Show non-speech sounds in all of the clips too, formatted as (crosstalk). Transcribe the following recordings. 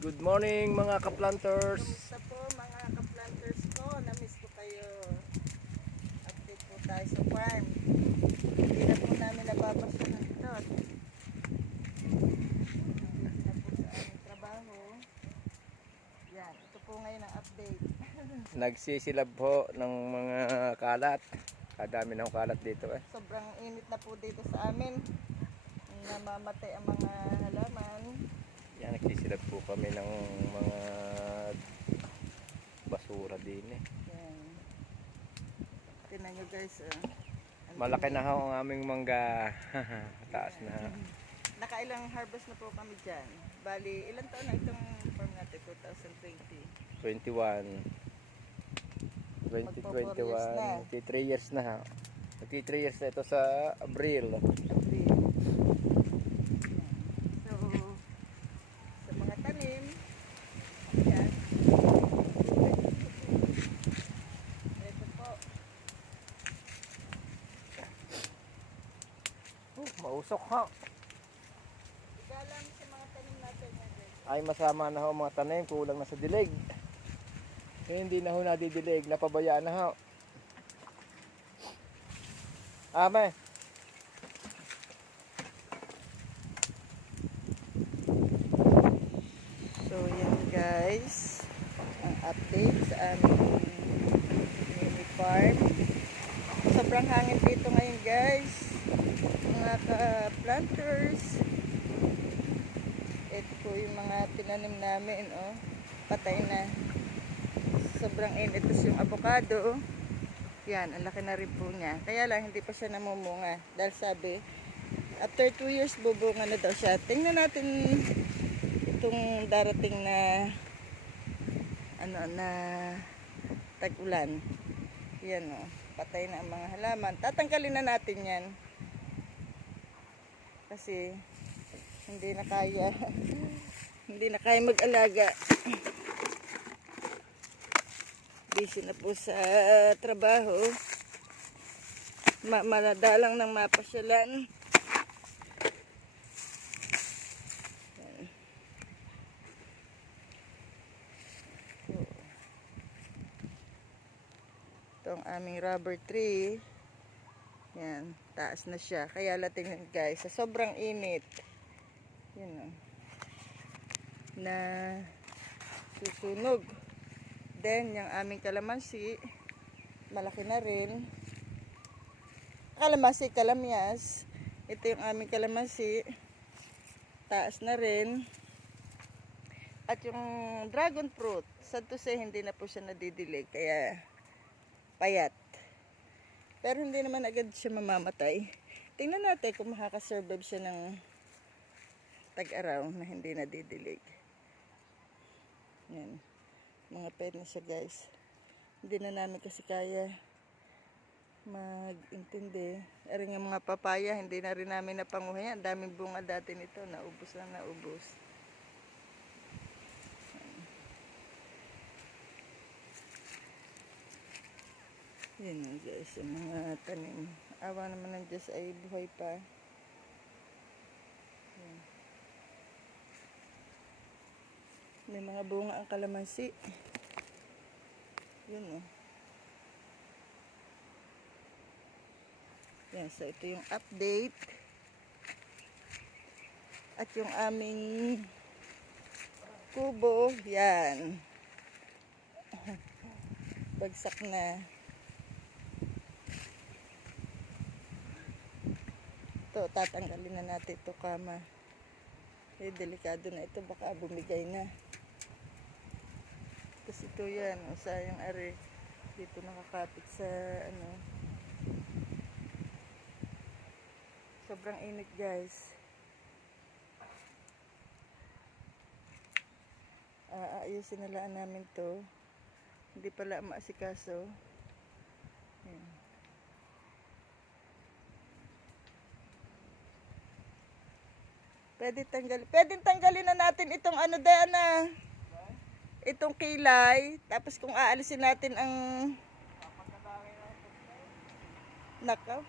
Good morning mga ka-planters. Kumusta po mga ka-planters ko? Namiss ko kayo. Update po tayo sa farm. Hindi na po namin nababasyahan ito. Busy na po sa aming trabaho. Yan, ito po ngayon ang update. (laughs) Nagsisilab po ng mga kalat. Kadami ng kalat dito eh. Sobrang init na po dito sa amin. Namamatay ang mga halaman. Yan, nagsisilab po kami ng mga basura din eh. Yan. Tingnan nyo guys. Ang Malaki na ho ang aming mangga. (laughs) Taas na. Nakailang harvest na po kami dyan. Bali, ilang taon na itong farm natin? 2020. 21. Magpo four years na. 2021. 3 years na ha. Magti 3 years na ito sa Abril. April. So, sa mga tanim, yan. Ito po. Mausok ha. Igalang sa mga tanim natin yan. Ay masama na ho mga tanim. Kulang na sa dilig. Hindi na ho nadidilig. Napabayaan na ho. Ame. So, yan guys. Ang update sa aming mini farm. Sobrang hangin dito ngayon guys. Mga ka-planters. Ito po yung mga tinanim namin. Oh. Patay na. Sobrang init. Tapos yung avocado. Yan, ang laki na rin po niya. Kaya lang, hindi pa siya namumunga. Dahil sabi, after 2 years, bubunga na daw siya. Tingnan natin itong darating na ano na tag-ulan. Yan o. Patay na ang mga halaman. Tatanggalin na natin yan. Kasi hindi na kaya. (laughs) hindi na kaya mag-alaga. Busy na po sa trabaho. Ma maladalang ng mapasyalan. Ito ang aming rubber tree. Yan, taas na siya. Kaya latingin guys, sa sobrang init. Yan o. Na susunog. Then, yung aming kalamansi, malaki na rin. Kalamansi, kalamyas. Ito yung aming kalamansi. Taas na rin. At yung dragon fruit, sad to say, hindi na po siya nadidilig. Kaya, payat. Pero hindi naman agad siya mamamatay. Tingnan natin kung makakasurvive siya ng tag-araw na hindi nadidilig. Yan. Mga pet na siya guys. Hindi na namin kasi kaya mag-intindi. Aring yung mga papaya, hindi na rin namin napanguhay. Ang daming bunga dati nito. Naubos na naubos. Yan nga guys, yung mga tanim. Awa naman ng Diyos ay buhay pa. Yan. May mga bunga ang kalamansi. Yun oh. Yan, so ito yung update. At yung aming kubo, yan. (laughs) Bagsak na. Ito, tatanggalin na natin ito kama. Eh, delikado na ito. Baka bumigay na. Kasi ito yan. O, sayang are. Dito nakakapit sa ano. Sobrang init guys. Aayusin na lang namin to. Hindi pala maasikaso. Yan. Pwede tanggal. Pwede tanggalin na natin itong ano dyan na itong kilay. Tapos kung aalisin natin ang nakaw.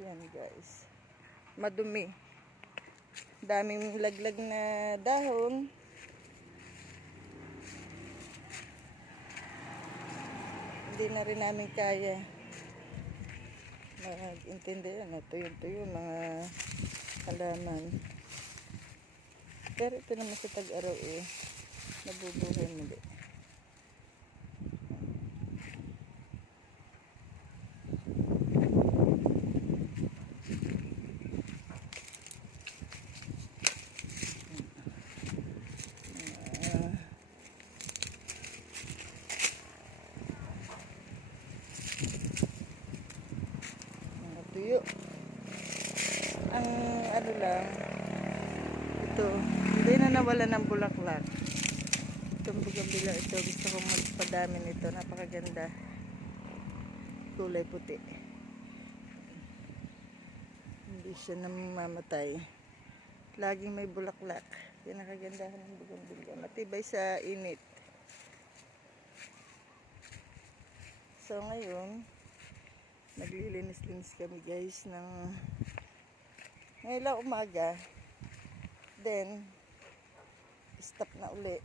Yan guys. Madumi. Daming laglag na dahon. Hindi na rin namin kaya mag-intindi ano, tuyo-tuyo mga halaman. Pero ito naman sa tag-araw eh, nabubuhay muli. Ah. mga tuyo. Ang ano lang, ito, hindi na nawala ng bulaklak. Itong bugambila ito, gusto kong magpadami nito, napakaganda. Kulay puti. Hindi siya namamatay. Laging may bulaklak. Yan ang kagandahan ng bugambila. Matibay sa init. So ngayon, naglilinis-linis kami guys ng ngayon lang umaga. Then, stop na uli.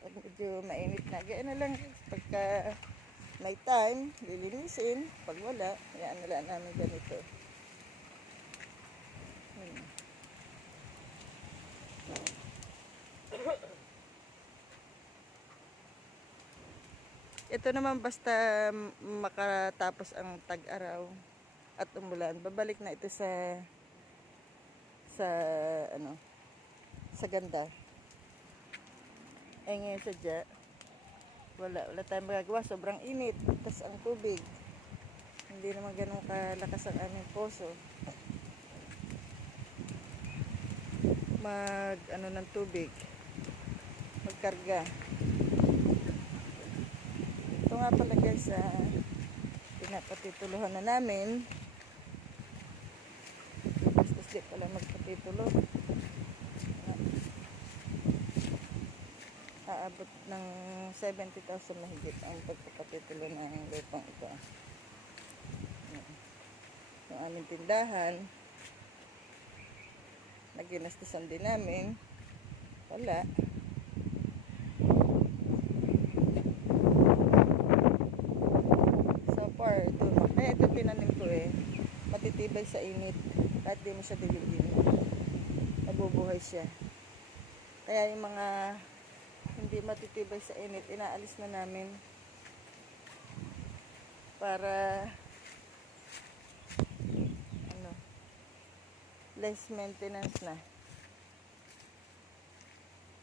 Pag medyo mainit na. Gaya na lang pagka may time, lilinisin. Pag wala, hayaan na lang namin ganito. Hmm. Ito naman basta makatapos ang tag-araw at umulan, babalik na ito sa sa ano sa ganda. Eh ngayon sadya, wala, wala tayong magagawa. Sobrang init. Tapos ang tubig. Hindi naman ganun kalakas ang aming poso. Mag, ano ng tubig. Magkarga. Ito nga pala guys, ah, pinapatituluhan na namin. Bastos di pala magpatitulo. Aabot ng 70,000 mahigit ang pagpapatitulo ng lupang ito. Yung aming tindahan, naginastasan din namin. Wala. So far, ito. Kaya ito tinanim ko eh. Matitibay sa init. Kahit di mo siya diligin. Nabubuhay siya. Kaya yung mga hindi matitibay sa init, inaalis na namin para ano less maintenance na